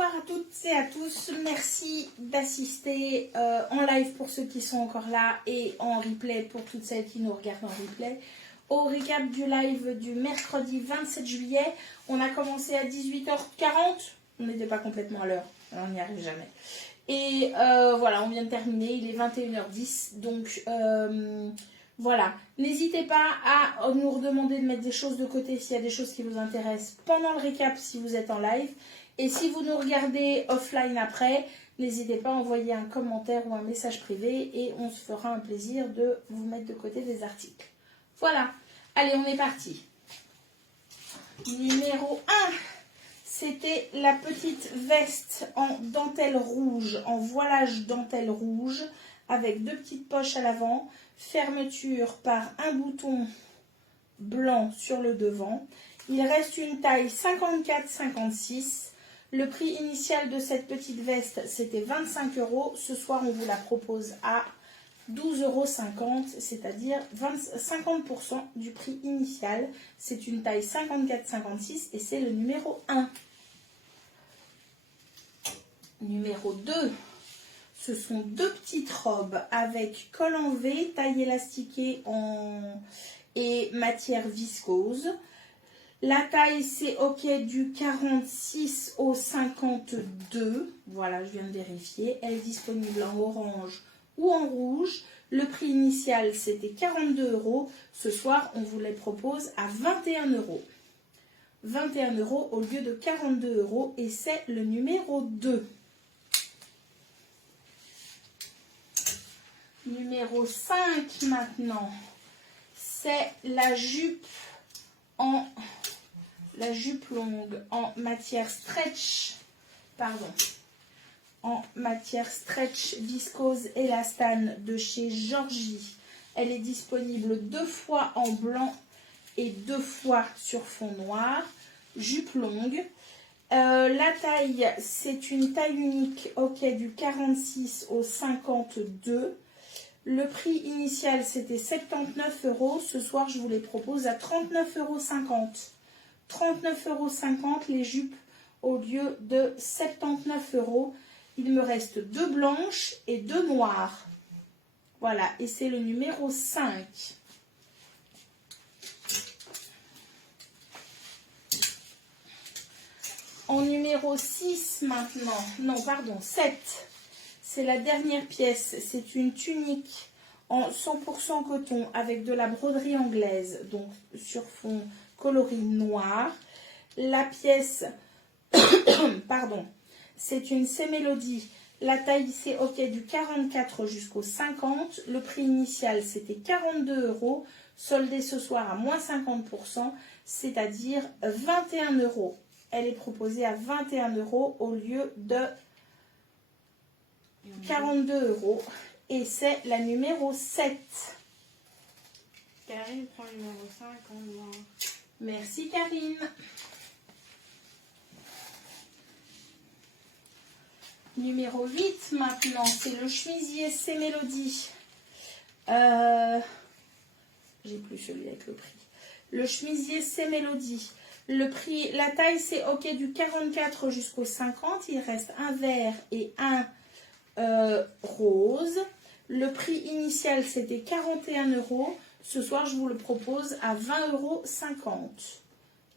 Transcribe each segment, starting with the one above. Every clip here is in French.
Bonsoir à toutes et à tous. Merci d'assister en live pour ceux qui sont encore là et en replay pour toutes celles qui nous regardent en replay. Au récap du live du mercredi 27 juillet, on a commencé à 18h40. On n'était pas complètement à l'heure, on n'y arrive jamais. Et voilà, on vient de terminer, il est 21h10. Donc voilà, n'hésitez pas à nous redemander de mettre des choses de côté s'il y a des choses qui vous intéressent pendant le récap si vous êtes en live. Et si vous nous regardez offline après, n'hésitez pas à envoyer un commentaire ou un message privé et on se fera un plaisir de vous mettre de côté des articles. Voilà, allez, on est parti. Numéro 1, c'était la petite veste en dentelle rouge, en voilage dentelle rouge, avec deux petites poches à l'avant, fermeture par un bouton blanc sur le devant. Il reste une taille 54-56. Le prix initial de cette petite veste, c'était 25 €. Ce soir, on vous la propose à 12,50 €, c'est-à-dire 50% du prix initial. C'est une taille 54-56 et c'est le numéro 1. Numéro 2, ce sont deux petites robes avec col en V, taille élastiquée et matière viscose. La taille, c'est OK du 46 au 52. Voilà, je viens de vérifier. Elle est disponible en orange ou en rouge. Le prix initial, c'était 42 €. Ce soir, on vous les propose à 21 €. 21 € au lieu de 42 € et c'est le numéro 2. Numéro 5 maintenant. C'est la jupe longue en matière stretch, en matière stretch viscose élastane de chez Georgie. Elle est disponible 2 fois en blanc et 2 fois sur fond noir. Jupe longue. La taille, c'est une taille unique, OK, du 46 au 52. Le prix initial, c'était 79 €. Ce soir, je vous les propose à 39,50 €. 39,50 € les jupes au lieu de 79 €. Il me reste 2 blanches et 2 noires. Voilà, et c'est le numéro 5. En numéro 6 maintenant, non pardon, 7. C'est la dernière pièce, c'est une tunique en 100% coton avec de la broderie anglaise, donc sur fond coloris noir. La pièce, pardon, c'est une C-Mélodie. La taille, c'est OK du 44 jusqu'au 50. Le prix initial, c'était 42 €, soldé ce soir à moins 50%, c'est-à-dire 21 €. Elle est proposée à 21 € au lieu de 42 € et c'est la numéro 7. Karine prend le numéro 5 en noir. Merci Karine. Numéro 8 maintenant, c'est le chemisier C-Mélodie. J'ai plus celui avec le prix. Le chemisier C-Mélodie. Le prix, la taille c'est OK du 44 jusqu'au 50. Il reste un vert et un rose. Le prix initial c'était 41 €. Ce soir je vous le propose à 20,50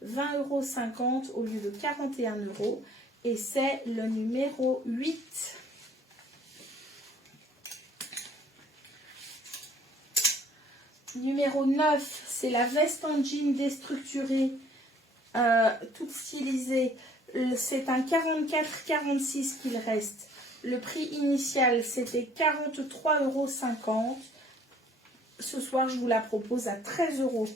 €. 20,50 € au lieu de 41 € et c'est le numéro 8. Numéro 9, c'est la veste en jean déstructurée, toute stylisée. C'est un 44-46 qu'il reste. Le prix initial, c'était 43,50 €. Ce soir, je vous la propose à 13 €.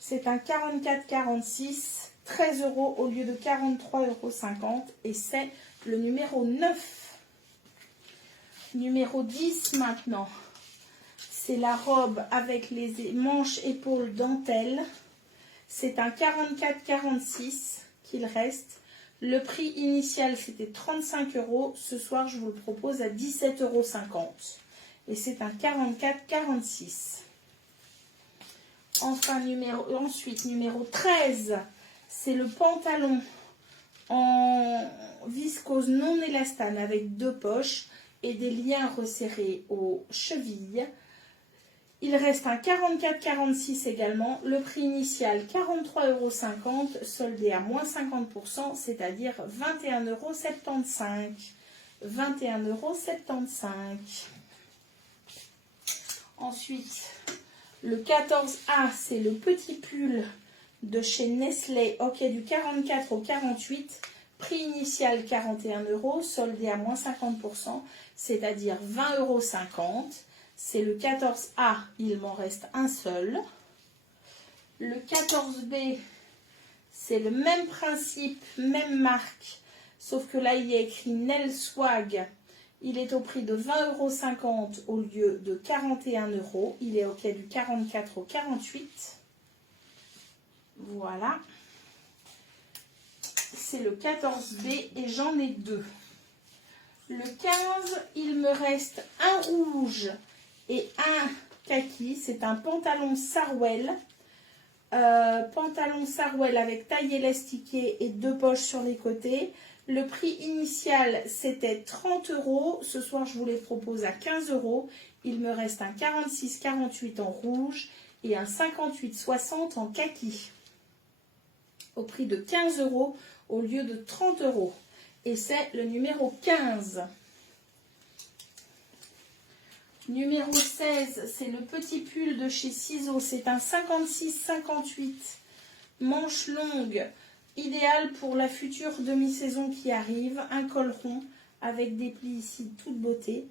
C'est un 44-46, 13 € au lieu de 43,50 € et c'est le numéro 9. Numéro 10 maintenant. C'est la robe avec les manches épaules dentelle. C'est un 44-46 qu'il reste. Le prix initial, c'était 35 €. Ce soir, je vous le propose à 17,50 €. Et c'est un 44-46. Enfin, ensuite, numéro 13, c'est le pantalon en viscose non élastane avec 2 poches et des liens resserrés aux chevilles. Il reste un 44,46 également. Le prix initial 43,50 €, soldé à moins 50%, c'est-à-dire 21,75 €. 21,75 €. Ensuite, le 14A, c'est le petit pull de chez Nestlé, ok, du 44 au 48. Prix initial 41 €, soldé à moins 50%, c'est-à-dire 20,50 €. C'est le 14A, il m'en reste un seul. Le 14B, c'est le même principe, même marque, sauf que là, il y a écrit Nel Swag. Il est au prix de 20,50 € au lieu de 41 €. Il est au quai du 44 au 48. Voilà. C'est le 14B et j'en ai 2. Le 15, il me reste un rouge et un kaki. C'est un pantalon Sarwell. Pantalon Sarwell avec taille élastiquée et 2 poches sur les côtés. Le prix initial, c'était 30 €. Ce soir, je vous les propose à 15 €. Il me reste un 46,48 en rouge et un 58,60 en kaki. Au prix de 15 € au lieu de 30 €. Et c'est le numéro 15. Numéro 16, c'est le petit pull de chez Ciseaux. C'est un 56,58. Manche longue. Idéal pour la future demi-saison qui arrive. Un col rond avec des plis ici de toute beauté.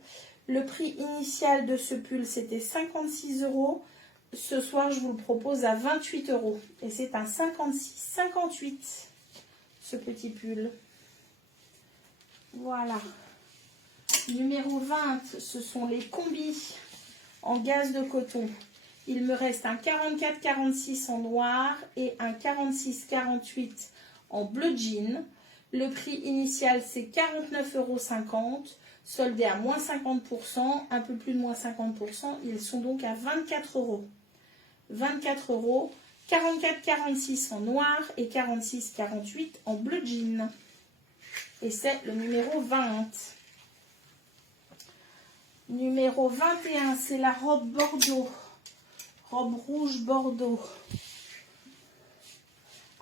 Le prix initial de ce pull, c'était 56 €. Ce soir, je vous le propose à 28 €. Et c'est un 56,58, ce petit pull. Voilà. Numéro 20, ce sont les combis en gaze de coton. Il me reste un 44,46 en noir et un 46,48 en bleu jean. Le prix initial, c'est 49,50 €, soldé à moins 50%, un peu plus de moins 50%. Ils sont donc à 24 €. 24 €, 44,46 en noir et 46,48 en bleu jean. Et c'est le numéro 20. Numéro 21, c'est la robe Bordeaux. Robe rouge Bordeaux.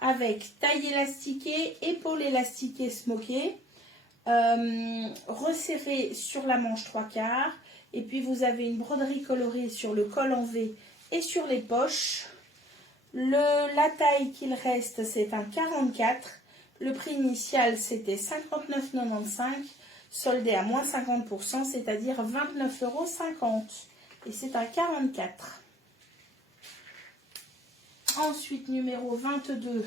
Avec taille élastiquée, épaule élastiquée smoké. Resserré sur la manche 3/4. Et puis vous avez une broderie colorée sur le col en V et sur les poches. La taille qu'il reste, c'est un 44. Le prix initial, c'était 59,95 €, soldé à moins 50%, c'est-à-dire 29,50 €. Et c'est un 44. Ensuite, numéro 22,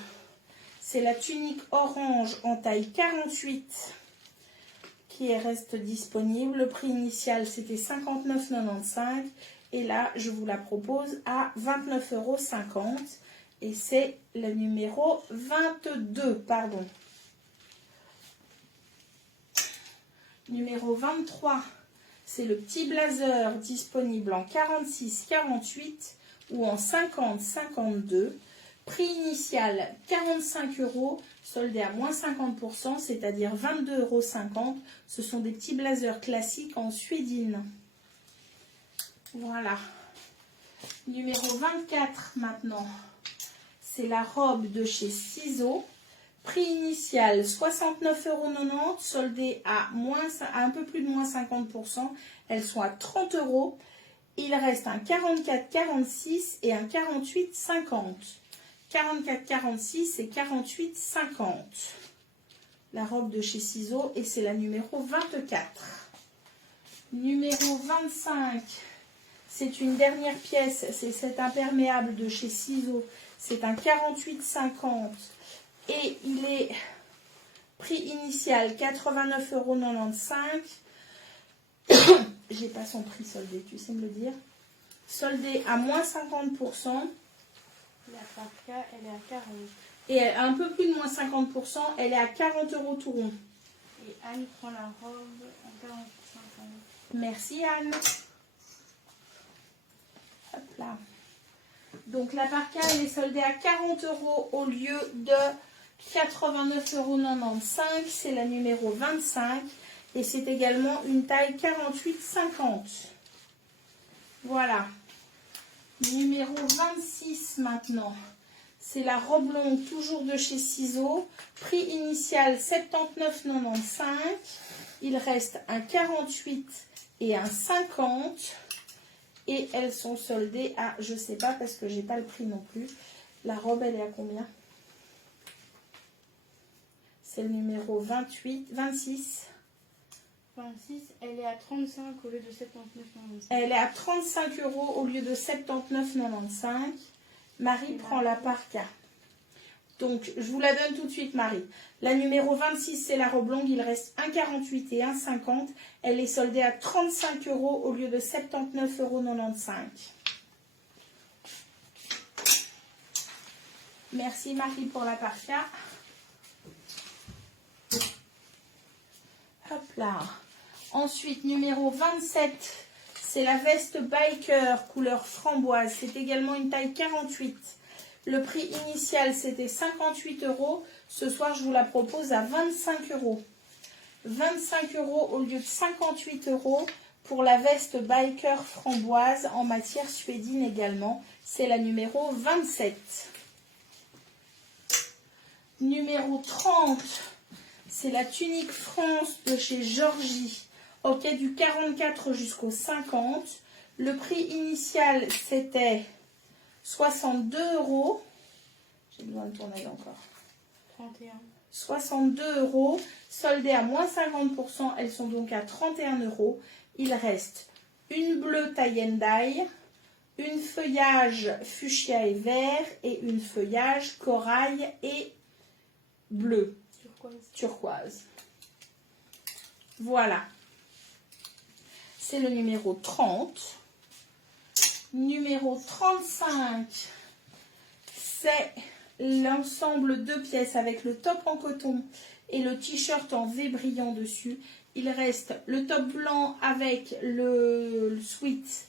c'est la tunique orange en taille 48 qui reste disponible. Le prix initial, c'était 59,95 € et là, je vous la propose à 29,50 €. Et c'est le numéro 22, pardon. Numéro 23, c'est le petit blazer disponible en 46,48 ou en 50,52. Prix initial 45 €, soldé à moins 50%, c'est-à-dire 22,50 €. Ce sont des petits blazers classiques en suédine. Voilà. Numéro 24 maintenant. C'est la robe de chez Ciseaux. Prix initial 69,90 €, soldé à un peu plus de moins 50%. Elles sont à 30 €. Il reste un 44,46 et un 48,50. 44,46 et 48,50. La robe de chez Ciseaux et c'est la numéro 24. Numéro 25. C'est une dernière pièce. C'est cet imperméable de chez Ciseaux. C'est un 48,50 et il est prix initial 89,95 €. J'ai pas son prix soldé, tu sais me le dire. Soldé à moins 50%. La parka, elle est à 40. Et un peu plus de moins 50%, elle est à 40 € tout rond. Et Anne prend la robe en 40,50 €. Merci Anne. Hop là. Donc la parka, elle est soldée à 40 € au lieu de 89,95 €. C'est la numéro 25. Et c'est également une taille 48,50. Voilà. Numéro 26 maintenant. C'est la robe longue, toujours de chez Ciseaux. Prix initial 79,95 €. Il reste un 48 et un 50. Et elles sont soldées à, je sais pas parce que j'ai pas le prix non plus. La robe, elle est à combien? C'est le numéro 26. 26, elle est à 35 au lieu de 79,95. Elle est à 35 € au lieu de 79,95 €. Marie prend la parka. Donc, je vous la donne tout de suite, Marie. La numéro 26, c'est la robe longue. Il reste un 48 et un 50. Elle est soldée à 35 € au lieu de 79,95 €. Merci, Marie, pour la parka. Hop là. Ensuite, numéro 27, c'est la veste biker couleur framboise. C'est également une taille 48. Le prix initial, c'était 58 €. Ce soir, je vous la propose à 25 €. 25 € au lieu de 58 € pour la veste biker framboise en matière suédine également. C'est la numéro 27. Numéro 30, c'est la tunique France de chez Georgie. Ok, du 44 jusqu'au 50. Le prix initial, c'était 62 €. J'ai besoin de tourner encore. 31. 62 €. Soldées à moins 50%. Elles sont donc à 31 €. Il reste une bleue tie and dye, une feuillage fuchsia et vert et une feuillage corail et bleu. Turquoise. Voilà. C'est le numéro 30. Numéro 35, c'est l'ensemble de pièces avec le top en coton et le t-shirt en V brillant dessus. Il reste le top blanc avec le sweat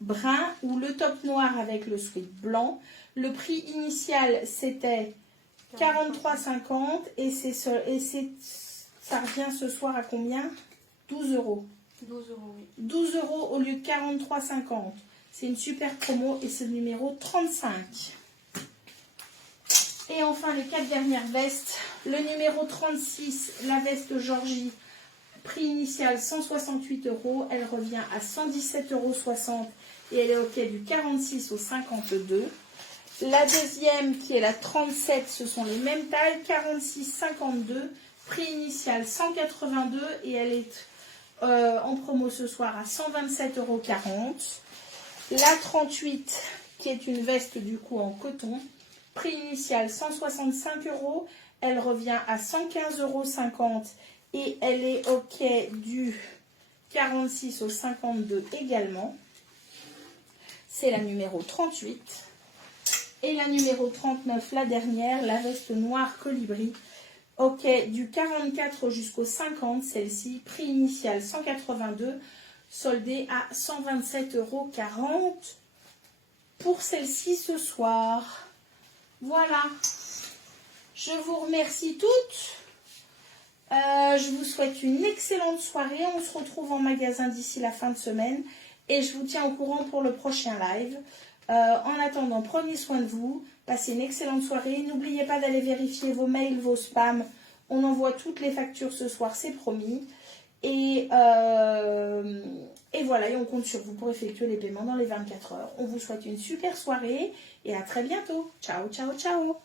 brun ou le top noir avec le sweat blanc. Le prix initial, c'était 43,50 et ça revient ce soir à combien? 12 €. 12 €, oui. 12 € au lieu de 43,50. C'est une super promo et c'est le numéro 35. Et enfin, les 4 dernières vestes. Le numéro 36, la veste Georgie. Prix initial 168 €. Elle revient à 117,60 € et elle est OK du 46 au 52. La deuxième, qui est la 37, ce sont les mêmes tailles, 46,52. Prix initial 182 et elle est en promo ce soir à 127,40 €. La 38, qui est une veste du coup en coton, prix initial 165 €. Elle revient à 115,50 € et elle est OK du 46 au 52 également. C'est la numéro 38. Et la numéro 39, la dernière, la veste noire colibri. OK, du 44 jusqu'au 50, celle-ci, prix initial 182, soldée à 127,40 € pour celle-ci ce soir. Voilà. Je vous remercie toutes. Je vous souhaite une excellente soirée. On se retrouve en magasin d'ici la fin de semaine. Et je vous tiens au courant pour le prochain live. En attendant, prenez soin de vous. Passez une excellente soirée. N'oubliez pas d'aller vérifier vos mails, vos spams. On envoie toutes les factures ce soir, c'est promis. Et voilà, et on compte sur vous pour effectuer les paiements dans les 24 heures. On vous souhaite une super soirée et à très bientôt. Ciao, ciao, ciao.